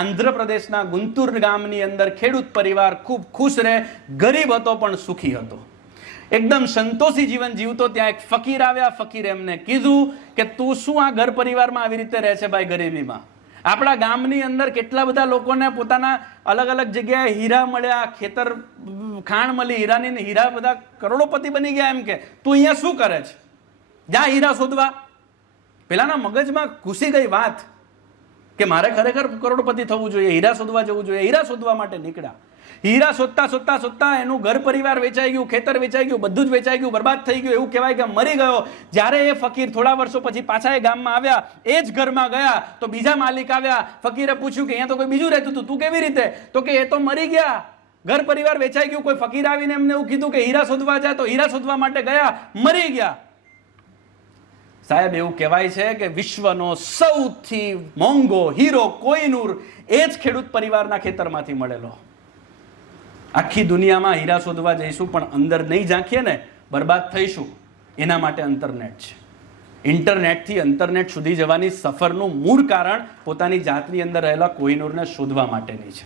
આંધ્રપ્રદેશના ગુંતુર ગામની અંદર ખેડૂત પરિવાર ખૂબ ખુશ રહે, ગરીબ હતો પણ સુખી હતો, એકદમ સંતોષી જીવન જીવતો. ત્યાં એક ફકીર આવ્યા. ફકીરે એમને કીધું કે તું શું આ ઘર પરિવારમાં આવી રીતે રહે છે ભાઈ, ગરીબીમાં? આપણા ગામની અંદર કેટલા બધા લોકોને પોતાના અલગ અલગ જગ્યાએ હીરા મળ્યા, ખેતર ખાણ મળી, હીરાની હીરા બધા કરોડોપતિ બની ગયા, એમ કે તું અહીંયા શું કરે છે? જા હીરા શોધવા. પેલાના મગજમાં ઘૂસી ગઈ વાત કે મારે ખરેખર કરોડપતિ થવું જોઈએ, હીરા શોધવા જવું જોઈએ. હીરા શોધવા માટે નીકળ્યા. હીરા શોધતા શોધતા શોધતા એનું ઘર પરિવાર વેચાઈ ગયું, ખેતર વેચાઈ ગયું, બધું જ વેચાઈ ગયું, બરબાદ થઈ ગયું. એવું કહેવાય કે મરી ગયો. જ્યારે એ ફકીર થોડા વર્ષો પછી પાછા એ ગામમાં આવ્યા, એ જ ઘરમાં ગયા તો બીજા માલિક આવ્યા. ફકીરે પૂછ્યું કે અહીંયા તો કોઈ બીજું રહેતું હતું, તું કેવી રીતે? તો કે એ તો મરી ગયા, ઘર પરિવાર વેચાઈ ગયું. કોઈ ફકીર આવીને એમને એવું કીધું કે હીરા શોધવા જાય, તો હીરા શોધવા માટે ગયા, મરી ગયા. સાહેબ, એવું કહેવાય છે કે વિશ્વનો સૌથી મોંઘો હીરો કોહિનૂર એ જ ખેડૂત પરિવારના ખેતરમાંથી મળેલો. આખી દુનિયામાં હીરા શોધવા જઈશું પણ અંદર નહીં ઝાંખીએ ને, બરબાદ થઈશું. એના માટે ઇન્ટરનેટ છે. ઇન્ટરનેટથી ઇન્ટરનેટ સુધી જવાની સફરનું મૂળ કારણ પોતાની જાતની અંદર રહેલા કોહિનૂરને શોધવા માટેની છે.